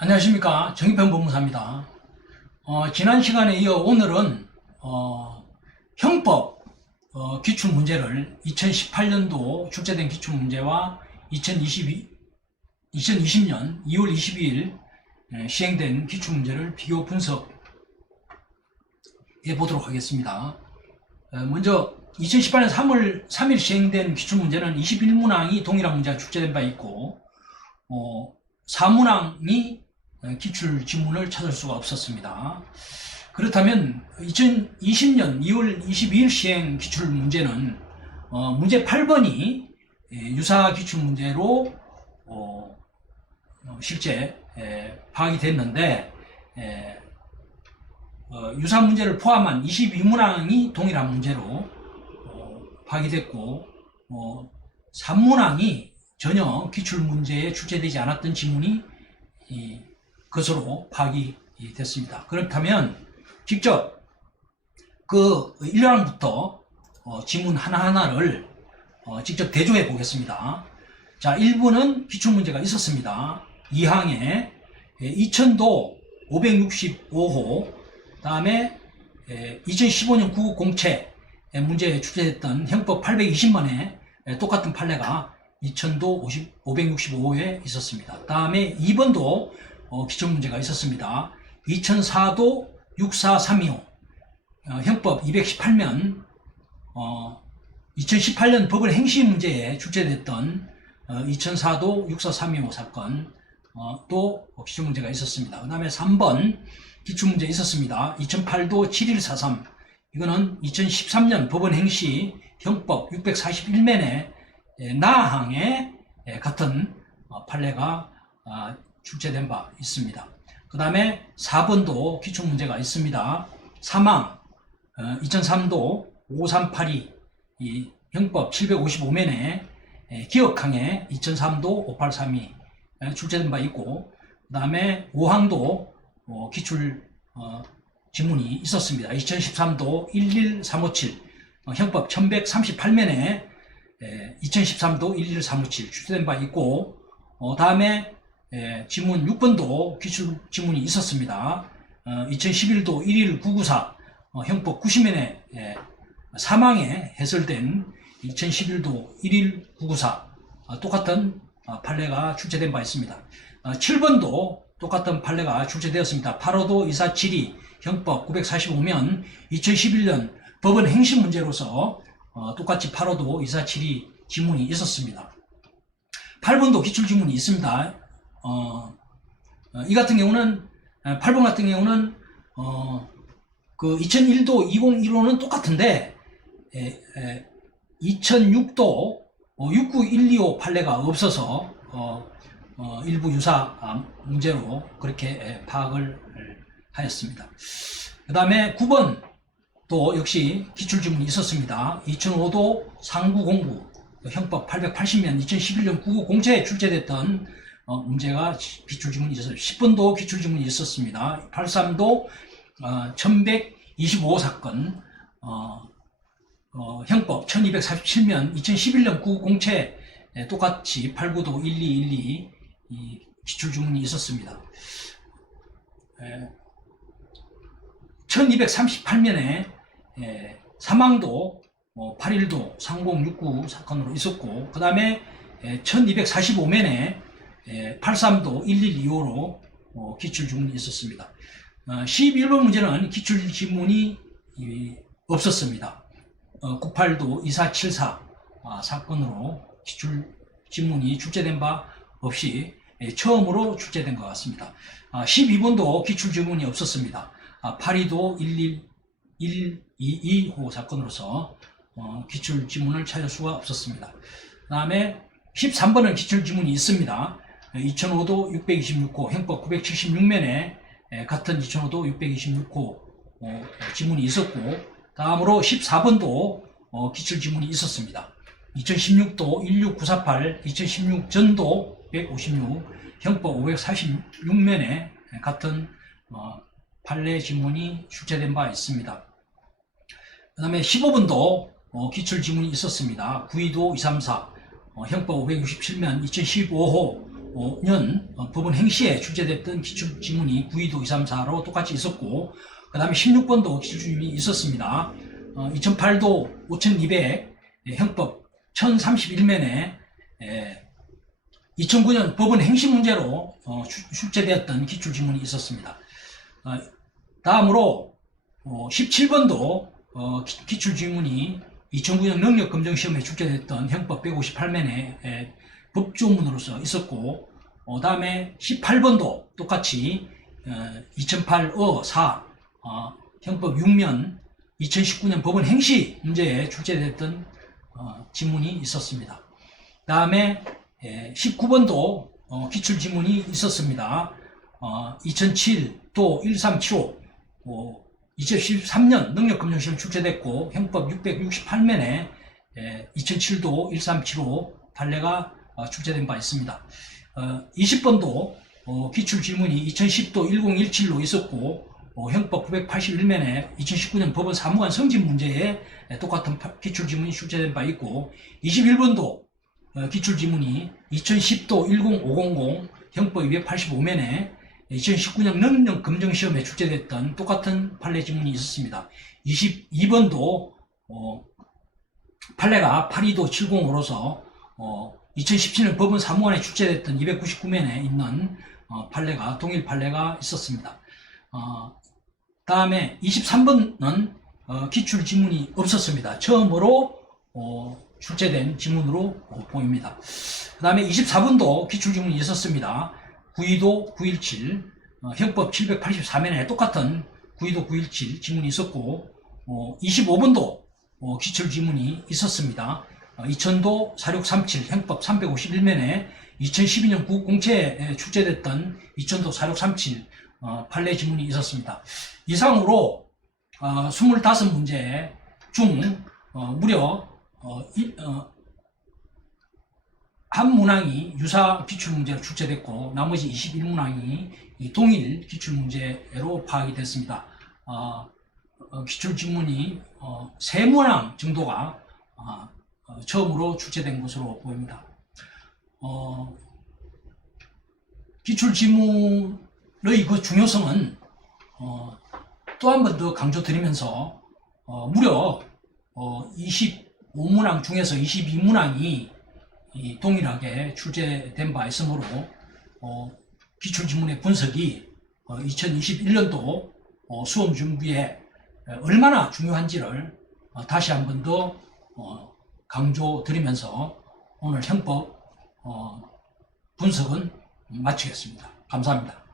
안녕하십니까. 정의평 법무사입니다. 지난 시간에 이어 오늘은 형법 기출문제를 2018년도 출제된 기출문제와 2020년 2월 22일 시행된 기출문제를 비교 분석해 보도록 하겠습니다. 먼저 2018년 3월 3일 시행된 기출문제는 21문항이 동일한 문제가 출제된 바 있고 4문항이 기출 지문을 찾을 수가 없었습니다. 그렇다면 2020년 2월 22일 시행 기출 문제는 문제 8번이 유사 기출 문제로 실제 파악이 됐는데 유사 문제를 포함한 22문항이 동일한 문제로 파악이 됐고 3문항이 전혀 기출 문제에 출제되지 않았던 지문이 것으로 파악이 됐습니다. 그렇다면 직접 그 1항부터 지문 하나하나를 직접 대조해 보겠습니다. 자, 1부는 기출문제가 있었습니다. 2항에 2000도 565호, 다음에 2015년 구급 공채 문제에 출제됐던 형법 820만에 똑같은 판례가 2000도 565호에 있었습니다. 다음에 2번도 기출문제가 있었습니다. 2004도 64325 형법 218면 2018년 법을 행시 문제에 출제됐던 2004도 64325 사건 또 기출문제가 있었습니다. 그 다음에 3번 기출문제 있었습니다. 2008도 7143 이거는 2013년 법원 행시 형법 641면에 나항에 같은 판례가 출제된 바 있습니다. 그 다음에 4번도 기출문제가 있습니다. 3항 2003도 5382 이 형법 755면에 기억항에 2003도 5832 출제된 바 있고, 그 다음에 5항도 기출 지문이 있었습니다. 2013도 11357 형법 1138면에 2013도 11357 출제된 바 있고, 다음에 지문 6번도 기출 지문이 있었습니다. 2011도 11994 형법 90면에 사망에 해설된 2011도 11994 똑같은 판례가 출제된 바 있습니다. 7번도 똑같은 판례가 출제되었습니다. 8호도 2472 형법 945면 2011년 법원 행시 문제로서 똑같이 8호도 2472 지문이 있었습니다. 8번도 기출 지문이 있습니다. 이 같은 경우는 8번 같은 경우는 그 2001도 2015는 똑같은데 2006도 69125 판례가 없어서 일부 유사 문제로 그렇게 파악을 하였습니다. 그 다음에 9번 또 역시 기출지문이 있었습니다. 2005도 3909 형법 880면 2011년 구급공채에 출제됐던 문제가 기출지문이 있었어요. 10번도 기출지문이 있었습니다. 83도 1125 사건 형법 1247면 2011년 구급공채 똑같이 89도 1212 이 기출지문이 있었습니다. 1238면에 사망도 81도 3069 사건으로 있었고, 그 다음에 1245면에 83도 1125로 기출지문이 있었습니다. 11번 문제는 기출지문이 없었습니다. 98도 2474 사건으로 기출지문이 출제된 바 없이 처음으로 출제된 것 같습니다. 12번도 기출지문이 없었습니다. 82도 1122호 사건으로서 기출지문을 찾을 수가 없었습니다. 그 다음에 13번은 기출지문이 있습니다. 2005도 626호 형법 976면에 같은 2005도 626호 지문이 있었고, 다음으로 14번도 기출지문이 있었습니다. 2016도 16948 2016 전도 156 형법 546면에 같은 판례 지문이 출제된 바 있습니다. 그 다음에 15번도 기출 지문이 있었습니다. 구의도 234 형법 567면 2015호 2015년 법원 행시에 출제됐던 기출지문이 9.2도 234로 똑같이 있었고, 그 다음에 16번도 기출지문이 있었습니다. 2008도 5200 형법 1031면에 2009년 법원 행시 문제로 출제되었던 기출지문이 있었습니다. 다음으로 17번도 기출지문이 2009년 능력검정시험에 출제됐던 형법 158면에 법조문으로서 있었고, 다음에 18번도 똑같이 2008 4 형법 6면 2019년 법원 행시 문제에 출제됐던 지문이 있었습니다. 다음에 19번도 기출지문이 있었습니다. 2007도 1375 2013년 능력검정시험 출제됐고, 형법 668면에 2007도 1375 판례가 출제된 바 있습니다. 20번도 기출지문이 2010도 1017로 있었고, 형법 981면에 2019년 법원 사무관 승진 문제에 똑같은 기출지문이 출제된 바 있고, 21번도 기출지문이 2010도 10500 형법 285면에 2019년 능력검정시험에 출제됐던 똑같은 판례 지문이 있었습니다. 22번도 판례가 82도 70으로서 2017년 법원 사무관에 출제됐던 299면에 있는 판례가 동일 판례가 있었습니다. 다음에 23번은 기출 지문이 없었습니다. 처음으로 출제된 지문으로 보입니다. 그 다음에 24번도 기출 지문이 있었습니다. 9.2도 917 형법 784면에 똑같은 9.2도 917 지문이 있었고, 25번도 기출 지문이 있었습니다. 2000도 4637 형법 351면에 2012년 국공채에 출제됐던 2000도 4637 판례 지문이 있었습니다. 이상으로 25문제 중 무려 한 문항이 유사 기출문제로 출제됐고, 나머지 21문항이 동일 기출문제로 파악이 됐습니다. 기출지문이 3문항 정도가 처음으로 출제된 것으로 보입니다. 기출지문의 그 중요성은 또 한 번 더 강조드리면서 무려 25문항 중에서 22문항이 동일하게 출제된 바 있으므로 기출지문의 분석이 2021년도 수험 준비에 얼마나 중요한지를 다시 한 번 더 강조드리면서 오늘 형법 분석은 마치겠습니다. 감사합니다.